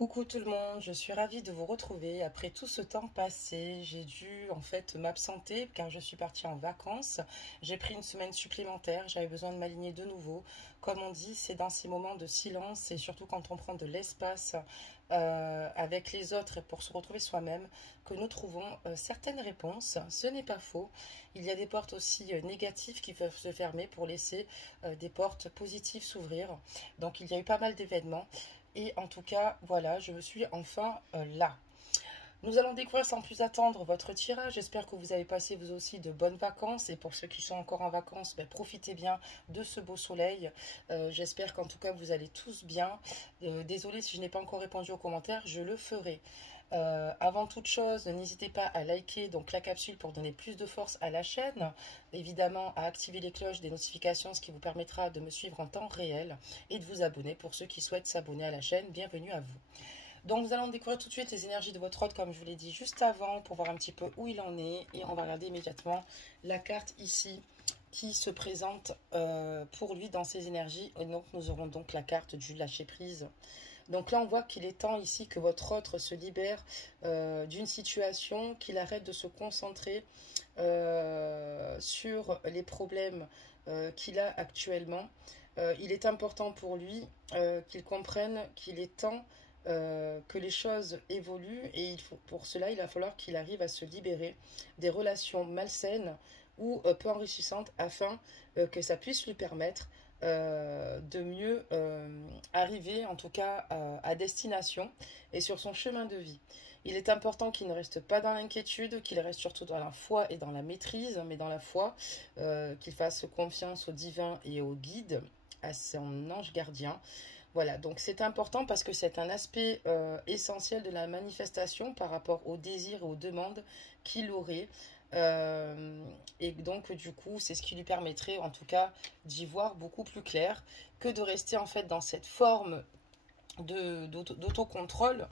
Coucou tout le monde, je suis ravie de vous retrouver. Après tout ce temps passé, j'ai dû en fait m'absenter car je suis partie en vacances. J'ai pris une semaine supplémentaire, j'avais besoin de m'aligner de nouveau. Comme on dit, c'est dans ces moments de silence et surtout quand on prend de l'espace avec les autres et pour se retrouver soi-même que nous trouvons certaines réponses. Ce n'est pas faux. Il y a des portes aussi négatives qui peuvent se fermer pour laisser des portes positives s'ouvrir. Donc il y a eu pas mal d'événements. Et en tout cas, voilà, je me suis enfin là. Nous allons découvrir sans plus attendre votre tirage. J'espère que vous avez passé vous aussi de bonnes vacances. Et pour ceux qui sont encore en vacances, ben, profitez bien de ce beau soleil. J'espère qu'en tout cas vous allez tous bien. Désolée si je n'ai pas encore répondu aux commentaires, je le ferai. Avant toute chose, n'hésitez pas à liker donc la capsule pour donner plus de force à la chaîne. Évidemment, à activer les cloches des notifications, ce qui vous permettra de me suivre en temps réel et de vous abonner pour ceux qui souhaitent s'abonner à la chaîne. Bienvenue à vous. Donc nous allons découvrir tout de suite les énergies de votre hôte comme je vous l'ai dit juste avant pour voir un petit peu où il en est. Et on va regarder immédiatement la carte ici qui se présente pour lui dans ses énergies. Et donc nous aurons donc la carte du lâcher prise. Donc là on voit qu'il est temps ici que votre hôte se libère d'une situation, qu'il arrête de se concentrer sur les problèmes qu'il a actuellement. Il est important pour lui qu'il comprenne qu'il est temps que les choses évoluent et pour cela il va falloir qu'il arrive à se libérer des relations malsaines ou peu enrichissantes afin que ça puisse lui permettre de mieux arriver en tout cas à destination et sur son chemin de vie. Il est important qu'il ne reste pas dans l'inquiétude, qu'il reste surtout dans la foi et dans la maîtrise, mais dans la foi, qu'il fasse confiance au divin et au guide, à son ange gardien. Voilà, donc c'est important parce que c'est un aspect essentiel de la manifestation par rapport aux désirs et aux demandes qu'il aurait. Et donc du coup, c'est ce qui lui permettrait en tout cas d'y voir beaucoup plus clair que de rester en fait dans cette forme d'autocontrôle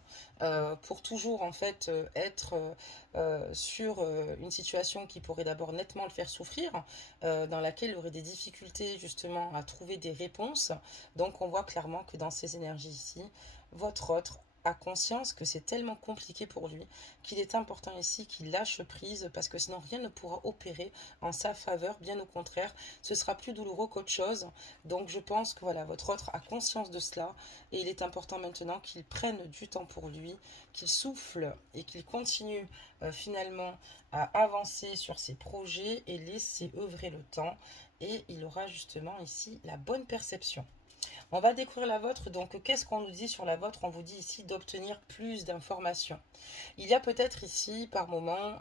pour toujours en fait être sur une situation qui pourrait d'abord nettement le faire souffrir, dans laquelle il aurait des difficultés justement à trouver des réponses. Donc on voit clairement que dans ces énergies ici, votre autre a conscience que c'est tellement compliqué pour lui qu'il est important ici qu'il lâche prise parce que sinon rien ne pourra opérer en sa faveur, bien au contraire, ce sera plus douloureux qu'autre chose. Donc je pense que voilà, votre autre a conscience de cela et il est important maintenant qu'il prenne du temps pour lui, qu'il souffle et qu'il continue finalement à avancer sur ses projets et laisser œuvrer le temps et il aura justement ici la bonne perception. On va découvrir la vôtre. Donc, qu'est-ce qu'on nous dit sur la vôtre? On vous dit ici d'obtenir plus d'informations. Il y a peut-être ici, par moment,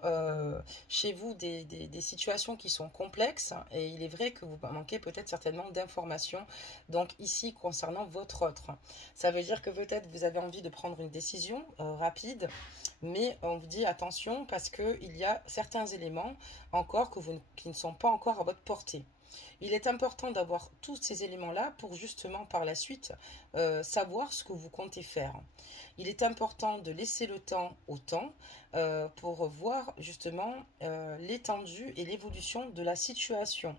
chez vous, des situations qui sont complexes. Et il est vrai que vous manquez peut-être certainement d'informations. Donc, ici, concernant votre autre. Ça veut dire que peut-être vous avez envie de prendre une décision rapide. Mais on vous dit attention parce qu'il y a certains éléments encore qui ne sont pas encore à votre portée. Il est important d'avoir tous ces éléments-là pour justement par la suite savoir ce que vous comptez faire. Il est important de laisser le temps au temps pour voir justement l'étendue et l'évolution de la situation.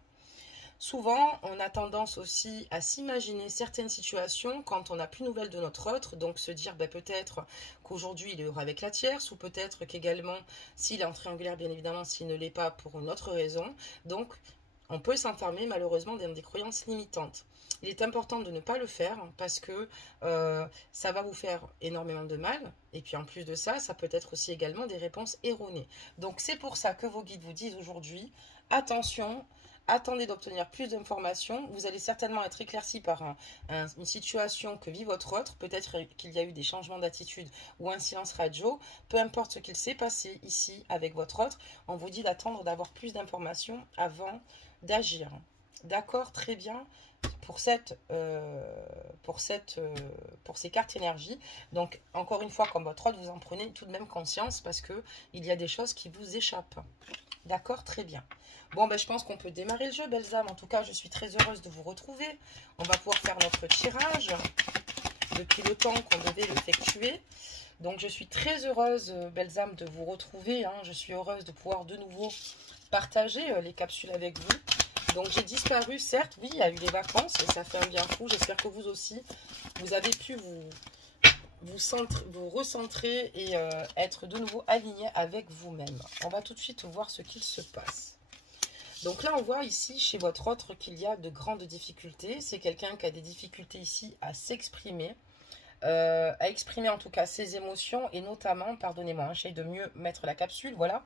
Souvent, on a tendance aussi à s'imaginer certaines situations quand on n'a plus de nouvelles de notre autre, donc se dire peut-être qu'aujourd'hui il est heureux avec la tierce, ou peut-être qu'également s'il est en triangulaire, bien évidemment, s'il ne l'est pas pour une autre raison. Donc, on peut s'enfermer malheureusement dans des croyances limitantes. Il est important de ne pas le faire parce que ça va vous faire énormément de mal. Et puis en plus de ça, ça peut être aussi également des réponses erronées. Donc c'est pour ça que vos guides vous disent aujourd'hui, attention, attendez d'obtenir plus d'informations. Vous allez certainement être éclairci par une situation que vit votre autre. Peut-être qu'il y a eu des changements d'attitude ou un silence radio. Peu importe ce qu'il s'est passé ici avec votre autre, on vous dit d'attendre d'avoir plus d'informations avant d'agir. D'accord, très bien pour ces cartes énergie. Donc, encore une fois, comme votre autre, vous en prenez tout de même conscience parce qu'il y a des choses qui vous échappent. D'accord, très bien. Bon, je pense qu'on peut démarrer le jeu, belles âmes. En tout cas, je suis très heureuse de vous retrouver. On va pouvoir faire notre tirage depuis le temps qu'on devait l'effectuer. Donc, je suis très heureuse, belles âmes, de vous retrouver. Je suis heureuse de pouvoir de nouveau partager les capsules avec vous. Donc, j'ai disparu, certes, oui, il y a eu les vacances et ça fait un bien fou. J'espère que vous aussi, vous avez pu vous recentrer et être de nouveau aligné avec vous-même. On va tout de suite voir ce qu'il se passe. Donc là, on voit ici, chez votre autre, qu'il y a de grandes difficultés. C'est quelqu'un qui a des difficultés ici à s'exprimer. À exprimer en tout cas ses émotions et notamment, pardonnez-moi, j'essaie de mieux mettre la capsule, voilà,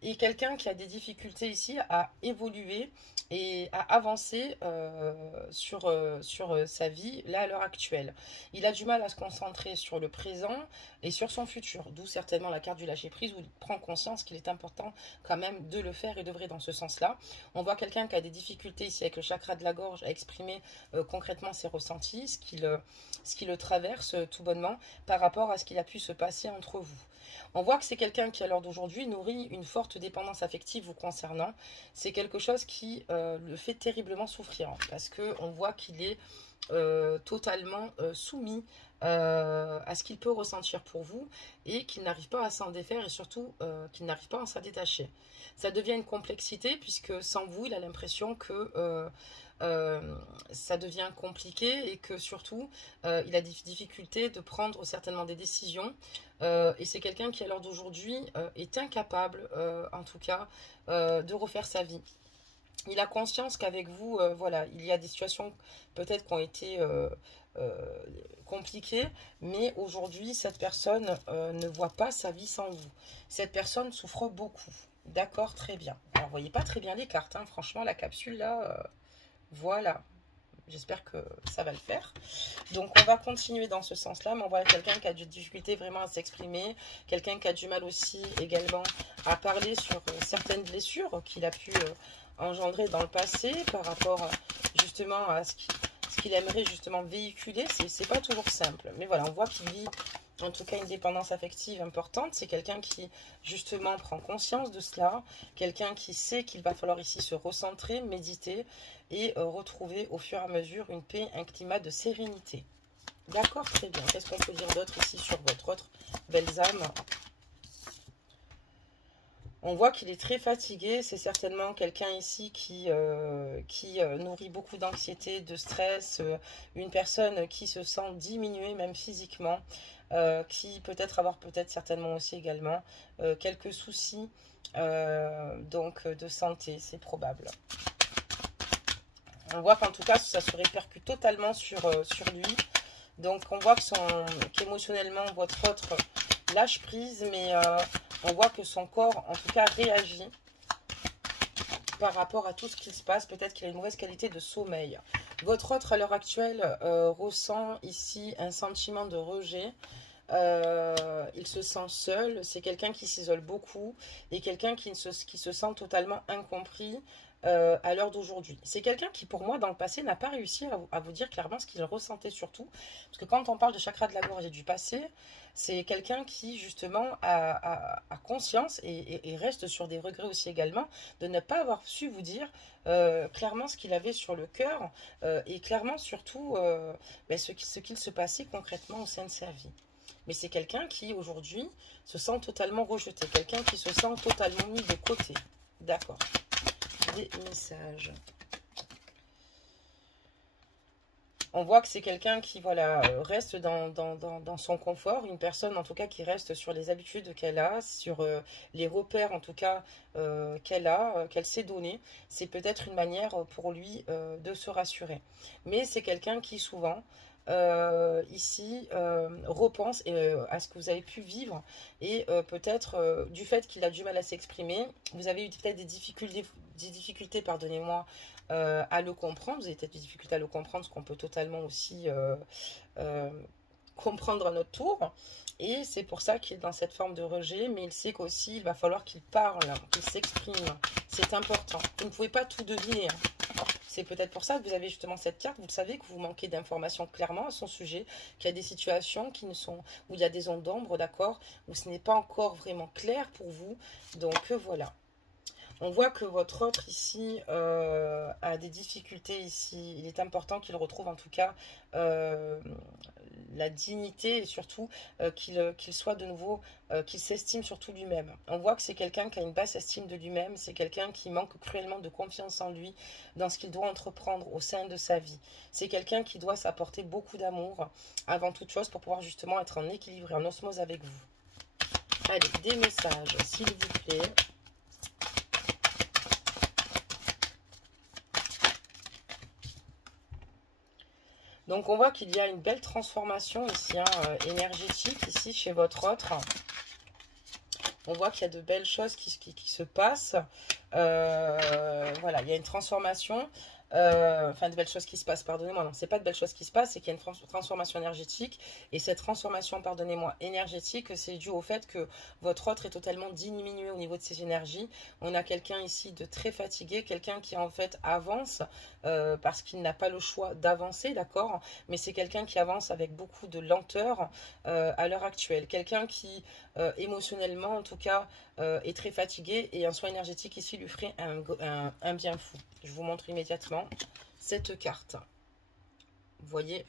et quelqu'un qui a des difficultés ici à évoluer et à avancer sur sa vie là à l'heure actuelle. Il a du mal à se concentrer sur le présent et sur son futur, d'où certainement la carte du lâcher prise où il prend conscience qu'il est important quand même de le faire et d'œuvrer dans ce sens-là. On voit quelqu'un qui a des difficultés ici avec le chakra de la gorge à exprimer concrètement ses ressentis, ce qui le traverse tout bonnement par rapport à ce qu'il a pu se passer entre vous. On voit que c'est quelqu'un qui à l'heure d'aujourd'hui nourrit une forte dépendance affective vous concernant. C'est quelque chose qui le fait terriblement souffrir parce qu'on voit qu'il est totalement soumis à ce qu'il peut ressentir pour vous et qu'il n'arrive pas à s'en défaire et surtout qu'il n'arrive pas à s'en détacher. Ça devient une complexité puisque sans vous, il a l'impression que ça devient compliqué et que surtout il a des difficultés de prendre certainement des décisions et c'est quelqu'un qui à l'heure d'aujourd'hui est incapable en tout cas de refaire sa vie. Il a conscience qu'avec vous, voilà, il y a des situations peut-être qui ont été compliquées, mais aujourd'hui, cette personne ne voit pas sa vie sans vous. Cette personne souffre beaucoup. D'accord, très bien. Alors, vous voyez pas très bien les cartes, hein. Franchement, la capsule, là, voilà. J'espère que ça va le faire. Donc, on va continuer dans ce sens-là. Mais on voit quelqu'un qui a des difficultés vraiment à s'exprimer. Quelqu'un qui a du mal aussi également à parler sur certaines blessures qu'il a pu engendrer dans le passé par rapport justement à ce qu'il aimerait justement véhiculer. C'est pas toujours simple. Mais voilà, on voit qu'il vit en tout cas une dépendance affective importante. C'est quelqu'un qui justement prend conscience de cela. Quelqu'un qui sait qu'il va falloir ici se recentrer, méditer et retrouver au fur et à mesure une paix, un climat de sérénité. D'accord, très bien. Qu'est-ce qu'on peut dire d'autre ici sur votre autre belles âmes? On voit qu'il est très fatigué. C'est certainement quelqu'un ici qui nourrit beaucoup d'anxiété, de stress. Une personne qui se sent diminuée, même physiquement. Qui peut-être avoir certainement aussi également quelques soucis donc de santé. C'est probable. On voit qu'en tout cas, ça se répercute totalement sur lui. Donc, on voit qu'émotionnellement, votre autre lâche prise, mais on voit que son corps, en tout cas, réagit par rapport à tout ce qui se passe. Peut-être qu'il a une mauvaise qualité de sommeil. Votre autre, à l'heure actuelle, ressent ici un sentiment de rejet. Il se sent seul. C'est quelqu'un qui s'isole beaucoup et quelqu'un qui se sent totalement incompris à l'heure d'aujourd'hui. C'est quelqu'un qui, pour moi, dans le passé, n'a pas réussi à vous dire clairement ce qu'il ressentait surtout. Parce que quand on parle de chakra de la gorge et du passé, c'est quelqu'un qui, justement, a conscience et reste sur des regrets aussi également de ne pas avoir su vous dire clairement ce qu'il avait sur le cœur et clairement, surtout, ce qu'il se passait concrètement au sein de sa vie. Mais c'est quelqu'un qui, aujourd'hui, se sent totalement rejeté. Quelqu'un qui se sent totalement mis de côté. D'accord. Des messages. On voit que c'est quelqu'un qui voilà, reste dans son confort, une personne en tout cas qui reste sur les habitudes qu'elle a, sur les repères en tout cas qu'elle s'est donné. C'est peut-être une manière pour lui de se rassurer. Mais c'est quelqu'un qui souvent ici repense à ce que vous avez pu vivre et peut-être du fait qu'il a du mal à s'exprimer, vous avez eu peut-être des difficultés, pardonnez-moi, à le comprendre. Vous avez peut-être des difficultés à le comprendre, ce qu'on peut totalement aussi comprendre à notre tour. Et c'est pour ça qu'il est dans cette forme de rejet, mais il sait qu'aussi, il va falloir qu'il parle, qu'il s'exprime. C'est important. Vous ne pouvez pas tout deviner. C'est peut-être pour ça que vous avez justement cette carte. Vous savez que vous manquez d'informations clairement à son sujet, qu'il y a des situations où il y a des ondes d'ombre, d'accord, où ce n'est pas encore vraiment clair pour vous. Donc voilà. On voit que votre autre ici a des difficultés ici. Il est important qu'il retrouve en tout cas la dignité et surtout qu'il soit de nouveau, qu'il s'estime surtout lui-même. On voit que c'est quelqu'un qui a une basse estime de lui-même, c'est quelqu'un qui manque cruellement de confiance en lui dans ce qu'il doit entreprendre au sein de sa vie. C'est quelqu'un qui doit s'apporter beaucoup d'amour avant toute chose pour pouvoir justement être en équilibre et en osmose avec vous. Allez, des messages, s'il vous plaît. Donc on voit qu'il y a une belle transformation ici, hein, énergétique, ici chez votre autre. On voit qu'il y a de belles choses qui se passent. Voilà, il y a une transformation. Enfin, de belles choses qui se passent, pardonnez-moi. Non, c'est pas de belles choses qui se passent, c'est qu'il y a une transformation énergétique. Et cette transformation, pardonnez-moi, énergétique, c'est dû au fait que votre autre est totalement diminué au niveau de ses énergies. On a quelqu'un ici de très fatigué, quelqu'un qui en fait avance parce qu'il n'a pas le choix d'avancer, d'accord? Mais c'est quelqu'un qui avance avec beaucoup de lenteur à l'heure actuelle. Quelqu'un qui, émotionnellement en tout cas, est très fatigué et un soin énergétique ici lui ferait un bien fou. Je vous montre immédiatement cette carte. Vous voyez,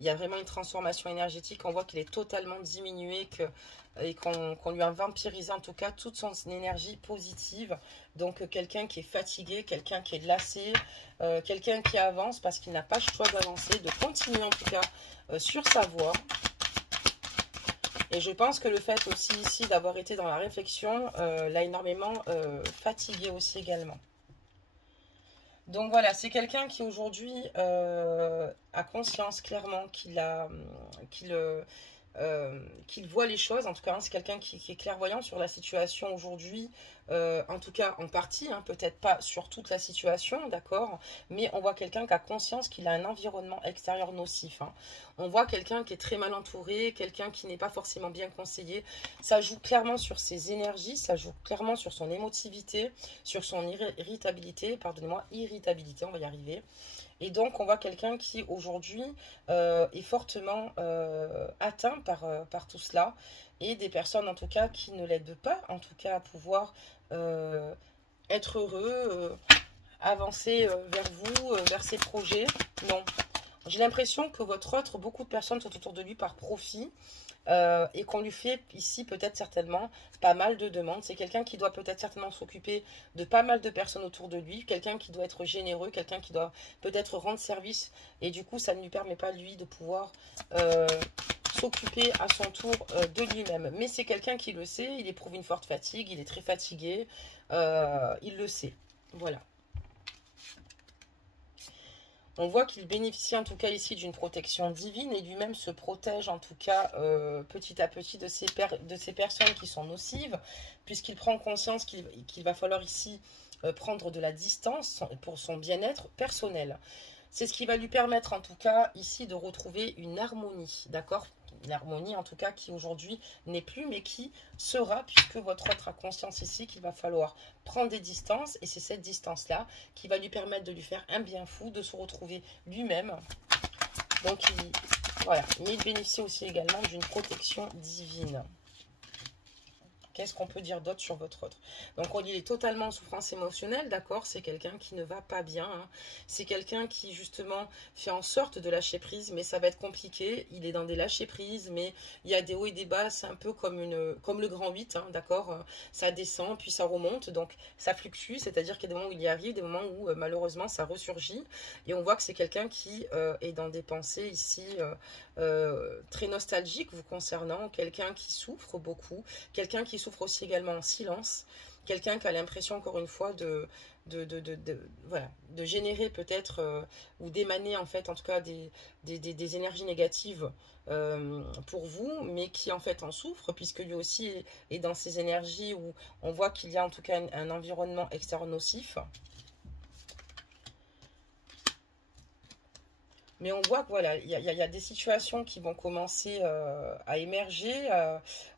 il y a vraiment une transformation énergétique. On voit qu'il est totalement diminué et qu'on lui a vampirisé en tout cas toute son énergie positive. Donc quelqu'un qui est fatigué, quelqu'un qui est lassé, quelqu'un qui avance parce qu'il n'a pas le choix d'avancer, de continuer en tout cas sur sa voie. Et je pense que le fait aussi ici d'avoir été dans la réflexion l'a énormément fatigué aussi également. Donc voilà, c'est quelqu'un qui aujourd'hui a conscience clairement qu'il voit les choses. En tout cas, hein, c'est quelqu'un qui est clairvoyant sur la situation aujourd'hui, en tout cas en partie, hein, peut-être pas sur toute la situation, d'accord, mais on voit quelqu'un qui a conscience qu'il a un environnement extérieur nocif. Hein. On voit quelqu'un qui est très mal entouré, quelqu'un qui n'est pas forcément bien conseillé. Ça joue clairement sur ses énergies, ça joue clairement sur son émotivité, sur son irritabilité, pardonnez-moi, irritabilité, on va y arriver. Et donc, on voit quelqu'un qui, aujourd'hui, est fortement atteint par tout cela. Et des personnes, en tout cas, qui ne l'aident pas, en tout cas, à pouvoir être heureux, avancer vers vous, vers ses projets. Non. J'ai l'impression que votre autre, beaucoup de personnes sont autour de lui par profit. Et qu'on lui fait ici peut-être certainement pas mal de demandes. C'est quelqu'un qui doit peut-être certainement s'occuper de pas mal de personnes autour de lui, quelqu'un qui doit être généreux, quelqu'un qui doit peut-être rendre service, et du coup ça ne lui permet pas lui de pouvoir s'occuper à son tour de lui-même. Mais c'est quelqu'un qui le sait, il éprouve une forte fatigue, il est très fatigué, il le sait. Voilà. On voit qu'il bénéficie en tout cas ici d'une protection divine et lui-même se protège en tout cas petit à petit de ces personnes qui sont nocives, puisqu'il prend conscience qu'il va falloir ici prendre de la distance pour son bien-être personnel. C'est ce qui va lui permettre en tout cas ici de retrouver une harmonie, d'accord? Une harmonie en tout cas qui aujourd'hui n'est plus mais qui sera, puisque votre autre a conscience ici qu'il va falloir prendre des distances, et c'est cette distance-là qui va lui permettre de lui faire un bien fou, de se retrouver lui-même. Donc voilà, mais il bénéficie aussi également d'une protection divine. Qu'est-ce qu'on peut dire d'autre sur votre autre? Donc, il est totalement en souffrance émotionnelle, d'accord? C'est quelqu'un qui ne va pas bien. Hein. C'est quelqu'un qui, justement, fait en sorte de lâcher prise, mais ça va être compliqué. Il est dans des lâcher prises, mais il y a des hauts et des bas. C'est un peu comme le grand 8, hein, d'accord? Ça descend, puis ça remonte, donc ça fluctue. C'est-à-dire qu'il y a des moments où il y arrive, des moments où, malheureusement, ça ressurgit. Et on voit que c'est quelqu'un qui est dans des pensées ici très nostalgiques vous concernant. Quelqu'un qui souffre beaucoup, quelqu'un qui souffre aussi également en silence, quelqu'un qui a l'impression encore une fois voilà, de générer peut-être ou d'émaner en fait en tout cas des énergies négatives pour vous, mais qui en fait en souffre puisque lui aussi est dans ces énergies où on voit qu'il y a en tout cas un environnement extérieur nocif. Mais on voit que voilà, il y a des situations qui vont commencer à émerger.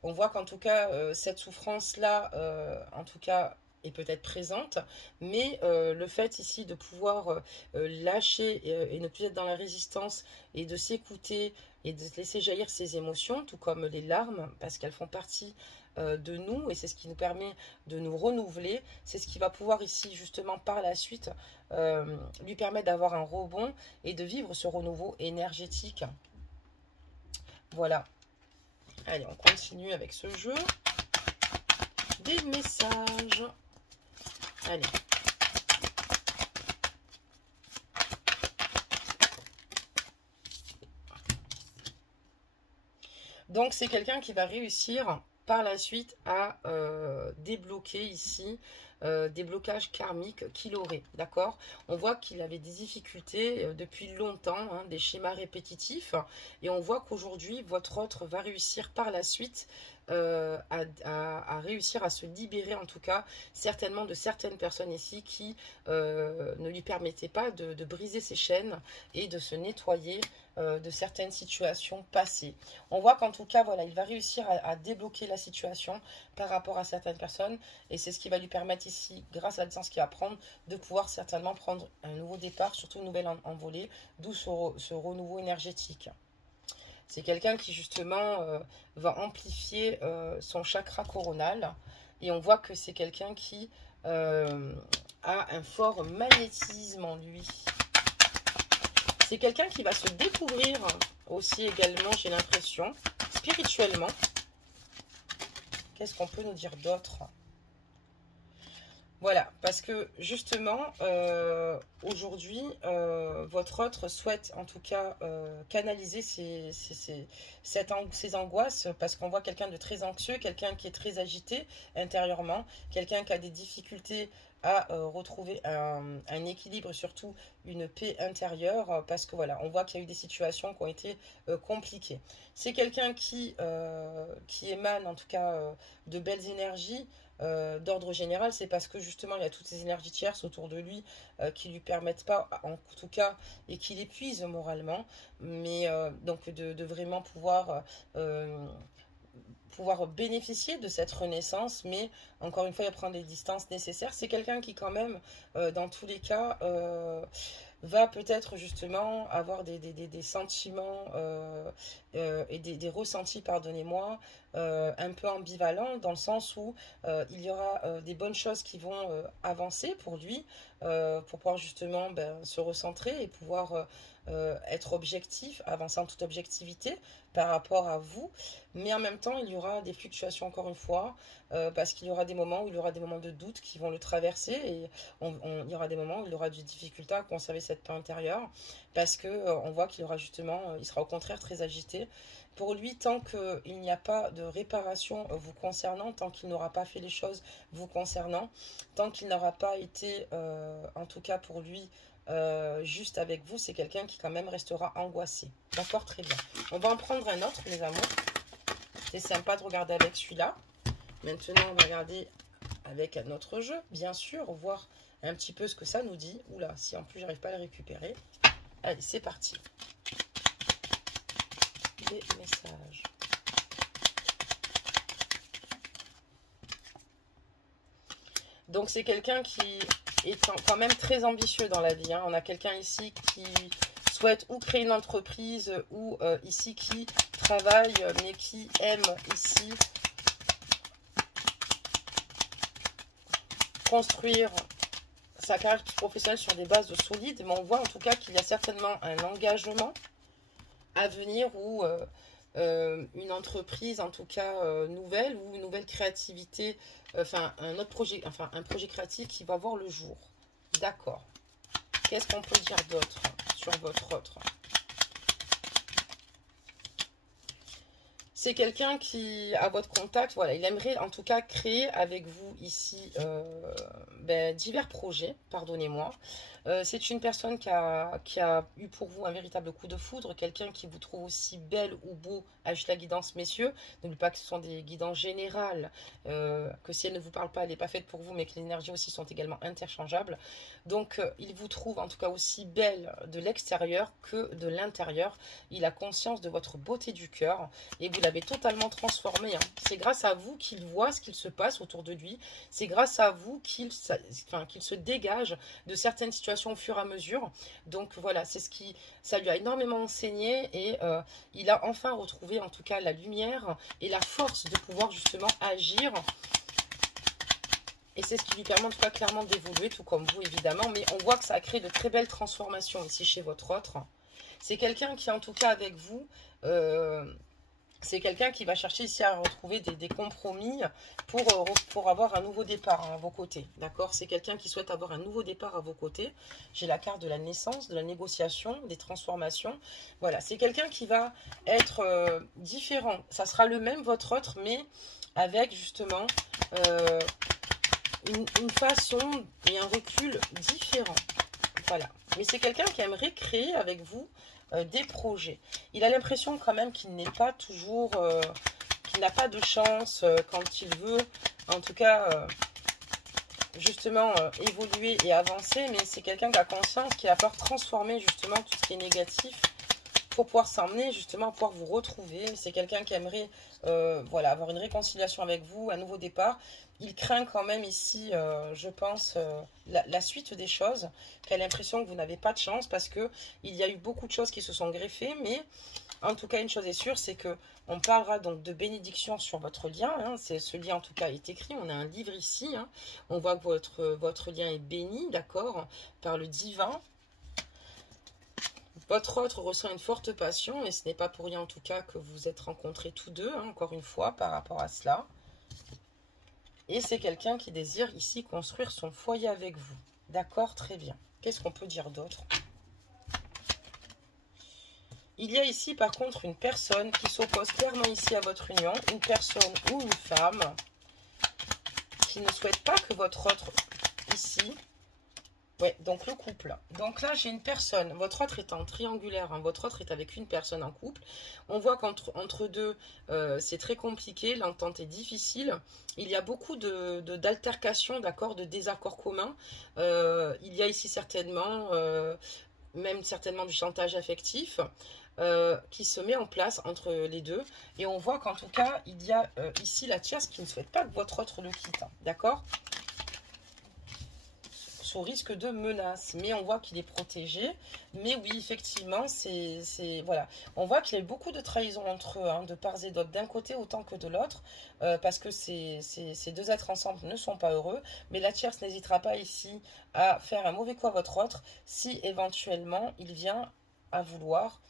On voit qu'en tout cas, cette souffrance-là, en tout cas, est peut-être présente. Mais le fait ici de pouvoir lâcher et ne plus être dans la résistance et de s'écouter et de laisser jaillir ses émotions, tout comme les larmes, parce qu'elles font partie de nous et c'est ce qui nous permet de nous renouveler. C'est ce qui va pouvoir ici justement par la suite lui permettre d'avoir un rebond et de vivre ce renouveau énergétique. Voilà. Allez, on continue avec ce jeu. Des messages. Allez. Donc, c'est quelqu'un qui va réussir par la suite à débloquer ici des blocages karmiques qu'il aurait, d'accord? On voit qu'il avait des difficultés depuis longtemps, hein, des schémas répétitifs, et on voit qu'aujourd'hui, votre autre va réussir par la suite à réussir à se libérer, en tout cas, certainement de certaines personnes ici qui ne lui permettaient pas de briser ses chaînes et de se nettoyer de certaines situations passées. On voit qu'en tout cas, voilà, il va réussir à débloquer la situation par rapport à certaines personnes, et c'est ce qui va lui permettre ici, grâce à la distance qu'il va prendre, de pouvoir certainement prendre un nouveau départ, surtout une nouvelle envolée, d'où ce renouveau énergétique. C'est quelqu'un qui justement va amplifier son chakra coronal, et on voit que c'est quelqu'un qui a un fort magnétisme en lui. C'est quelqu'un qui va se découvrir aussi également, j'ai l'impression, spirituellement. Qu'est-ce qu'on peut nous dire d'autre? Voilà, parce que justement, aujourd'hui, votre autre souhaite en tout cas canaliser ses angoisses, parce qu'on voit quelqu'un de très anxieux, quelqu'un qui est très agité intérieurement, quelqu'un qui a des difficultés à retrouver un équilibre, surtout une paix intérieure, parce que voilà, on voit qu'il y a eu des situations qui ont été compliquées. C'est quelqu'un qui émane en tout cas de belles énergies, d'ordre général, c'est parce que justement il y a toutes ces énergies tierces autour de lui qui lui permettent pas, en tout cas, et qui l'épuisent moralement, mais donc de vraiment pouvoir bénéficier de cette renaissance, mais encore une fois, il va prendre les distances nécessaires. C'est quelqu'un qui quand même, dans tous les cas, va peut-être justement avoir des sentiments et des ressentis, pardonnez-moi, un peu ambivalents, dans le sens où il y aura des bonnes choses qui vont avancer pour lui, pour pouvoir justement se recentrer et pouvoir être objectif, avancer en toute objectivité par rapport à vous, mais en même temps il y aura des fluctuations encore une fois, parce qu'il y aura des moments où il y aura des moments de doute qui vont le traverser, et il y aura des moments où il aura des difficultés à conserver cette paix intérieure, parce que on voit qu'il aura justement, il sera au contraire très agité. Pour lui, tant qu'il n'y a pas de réparation vous concernant, tant qu'il n'aura pas fait les choses vous concernant, tant qu'il n'aura pas été, en tout cas pour lui, juste avec vous, c'est quelqu'un qui quand même restera angoissé. D'accord, très bien. On va en prendre un autre, mes amours. C'est sympa de regarder avec celui-là. Maintenant, on va regarder avec un autre jeu, bien sûr, voir un petit peu ce que ça nous dit. Oula, si en plus j'arrive pas à le récupérer. Allez, c'est parti. Des messages. Donc c'est quelqu'un qui est quand même très ambitieux dans la vie, hein. On a quelqu'un ici qui souhaite ou créer une entreprise, ou ici qui travaille, mais qui aime ici construire sa carrière professionnelle sur des bases solides. Mais on voit en tout cas qu'il y a certainement un engagement à venir, ou une entreprise en tout cas nouvelle, ou une nouvelle créativité, enfin un autre projet, enfin un projet créatif qui va voir le jour. D'accord. Qu'est-ce qu'on peut dire d'autre sur votre autre? C'est quelqu'un qui, à votre contact, voilà, il aimerait en tout cas créer avec vous ici divers projets, pardonnez-moi. C'est une personne qui a eu pour vous un véritable coup de foudre, quelqu'un qui vous trouve aussi belle ou beau, à juste la guidance, messieurs. N'oubliez pas que ce sont des guidances générales, que si elle ne vous parle pas, elle n'est pas faite pour vous, mais que les énergies aussi sont également interchangeables. Donc, il vous trouve en tout cas aussi belle de l'extérieur que de l'intérieur. Il a conscience de votre beauté du cœur, et vous l'avez totalement transformé, hein. C'est grâce à vous qu'il voit ce qu'il se passe autour de lui. C'est grâce à vous qu'il se dégage de certaines situations au fur et à mesure. Donc voilà, c'est ça lui a énormément enseigné, et il a enfin retrouvé en tout cas la lumière et la force de pouvoir justement agir. Et c'est ce qui lui permet en tout cas clairement d'évoluer, tout comme vous évidemment. Mais on voit que ça a créé de très belles transformations ici chez votre autre. C'est quelqu'un qui en tout cas avec vous C'est quelqu'un qui va chercher ici à retrouver des compromis pour avoir un nouveau départ à vos côtés. D'accord? C'est quelqu'un qui souhaite avoir un nouveau départ à vos côtés. J'ai la carte de la naissance, de la négociation, des transformations. Voilà, c'est quelqu'un qui va être différent. Ça sera le même, votre autre, mais avec justement une façon et un recul différent. Voilà. Mais c'est quelqu'un qui aimerait créer avec vous des projets. Il a l'impression quand même qu'il n'est pas toujours, qu'il n'a pas de chance quand il veut, en tout cas, justement, évoluer et avancer, mais c'est quelqu'un qui a conscience, qui va pouvoir transformer justement tout ce qui est négatif pour pouvoir s'emmener justement à pouvoir vous retrouver. C'est quelqu'un qui aimerait voilà, avoir une réconciliation avec vous, un nouveau départ. Il craint quand même ici, je pense, la suite des choses, qui a l'impression que vous n'avez pas de chance parce que il y a eu beaucoup de choses qui se sont greffées, mais en tout cas, une chose est sûre, c'est que on parlera donc de bénédiction sur votre lien. Hein, ce lien, en tout cas, est écrit. On a un livre ici. Hein, on voit que votre lien est béni, d'accord, par le divin. Votre autre ressent une forte passion, et ce n'est pas pour rien en tout cas que vous êtes rencontrés tous deux, hein, encore une fois, par rapport à cela. Et c'est quelqu'un qui désire ici construire son foyer avec vous. D'accord, très bien. Qu'est-ce qu'on peut dire d'autre? Il y a ici par contre une personne qui s'oppose clairement ici à votre union, une personne ou une femme qui ne souhaite pas que votre autre ici... Ouais, donc le couple. Donc là, j'ai une personne. Votre autre est en triangulaire. Hein, votre autre est avec une personne en couple. On voit qu'entre deux, c'est très compliqué. L'entente est difficile. Il y a beaucoup d'altercations, d'accord, de désaccords communs. Il y a ici certainement, même certainement du chantage affectif qui se met en place entre les deux. Et on voit qu'en tout cas, il y a ici la tierce qui ne souhaite pas que votre autre le quitte. Hein, d'accord ? Au risque de menace, mais on voit qu'il est protégé. Mais oui, effectivement, voilà, on voit qu'il y a beaucoup de trahison entre eux, hein, de part et d'autre, d'un côté autant que de l'autre, parce que ces deux êtres ensemble ne sont pas heureux. Mais la tierce n'hésitera pas ici à faire un mauvais coup à votre autre si éventuellement il vient à vouloir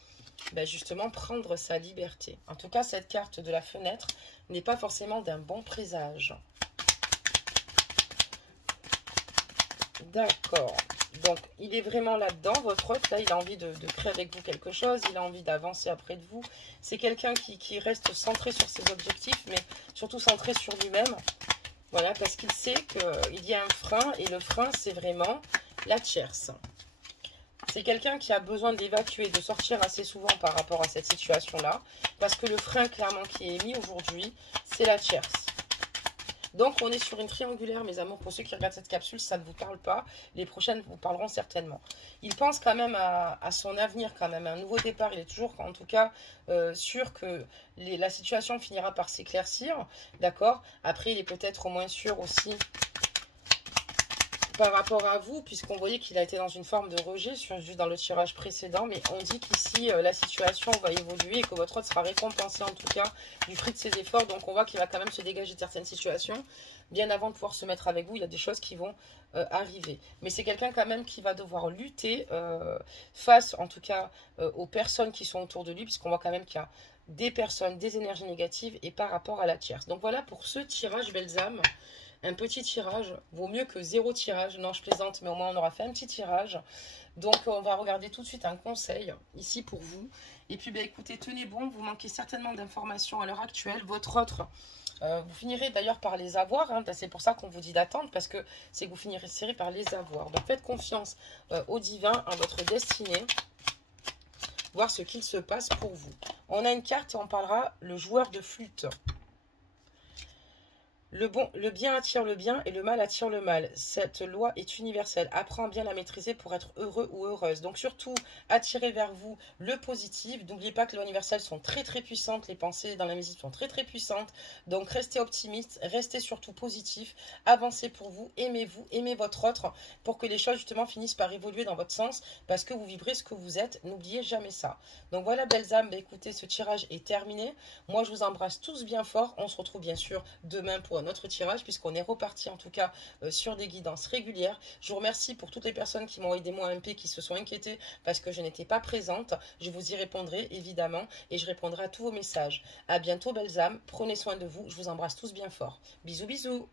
justement prendre sa liberté. En tout cas, cette carte de la fenêtre n'est pas forcément d'un bon présage. D'accord. Donc, il est vraiment là-dedans, votre autre. Là, il a envie de créer avec vous quelque chose. Il a envie d'avancer après de vous. C'est quelqu'un qui reste centré sur ses objectifs, mais surtout centré sur lui-même. Voilà, parce qu'il sait qu'il y a un frein. Et le frein, c'est vraiment la tierce. C'est quelqu'un qui a besoin d'évacuer, de sortir assez souvent par rapport à cette situation-là. Parce que le frein, clairement, qui est mis aujourd'hui, c'est la tierce. Donc, on est sur une triangulaire, mes amours. Pour ceux qui regardent cette capsule, ça ne vous parle pas. Les prochaines vous parleront certainement. Il pense quand même à son avenir, quand même, à un nouveau départ. Il est toujours, en tout cas, sûr que la situation finira par s'éclaircir. D'accord? Après, il est peut-être au moins sûr aussi par rapport à vous, puisqu'on voyait qu'il a été dans une forme de rejet, juste dans le tirage précédent, mais on dit qu'ici, la situation va évoluer et que votre autre sera récompensé, en tout cas, du fruit de ses efforts. Donc, on voit qu'il va quand même se dégager de certaines situations. Bien avant de pouvoir se mettre avec vous, il y a des choses qui vont arriver. Mais c'est quelqu'un quand même qui va devoir lutter face, en tout cas, aux personnes qui sont autour de lui, puisqu'on voit quand même qu'il y a des personnes, des énergies négatives, et par rapport à la tierce. Donc, voilà pour ce tirage, belles âmes. Un petit tirage vaut mieux que 0 tirage. Non, je plaisante, mais au moins on aura fait un petit tirage. Donc, on va regarder tout de suite un conseil ici pour vous. Et puis, écoutez, tenez bon, vous manquez certainement d'informations à l'heure actuelle. Votre autre, vous finirez d'ailleurs par les avoir. Hein, c'est pour ça qu'on vous dit d'attendre, parce que c'est que vous finirez par les avoir. Donc, faites confiance au divin, à votre destinée. Voir ce qu'il se passe pour vous. On a une carte et on parlera le joueur de flûte. Le bien attire le bien et le mal attire le mal. Cette loi est universelle. Apprends bien à la maîtriser pour être heureux ou heureuse. Donc surtout, attirez vers vous le positif. N'oubliez pas que les lois universelles sont très très puissantes. Les pensées dans la musique sont très très puissantes. Donc restez optimiste, restez surtout positif. Avancez pour vous, aimez votre autre pour que les choses justement finissent par évoluer dans votre sens parce que vous vibrez ce que vous êtes. N'oubliez jamais ça. Donc voilà, belles âmes, écoutez, ce tirage est terminé. Moi, je vous embrasse tous bien fort. On se retrouve bien sûr demain pour un autre tirage, puisqu'on est reparti en tout cas sur des guidances régulières. Je vous remercie pour toutes les personnes qui m'ont envoyé des mots MP, qui se sont inquiétées parce que je n'étais pas présente. Je vous y répondrai évidemment et je répondrai à tous vos messages. À bientôt belles âmes, prenez soin de vous, je vous embrasse tous bien fort. Bisous bisous.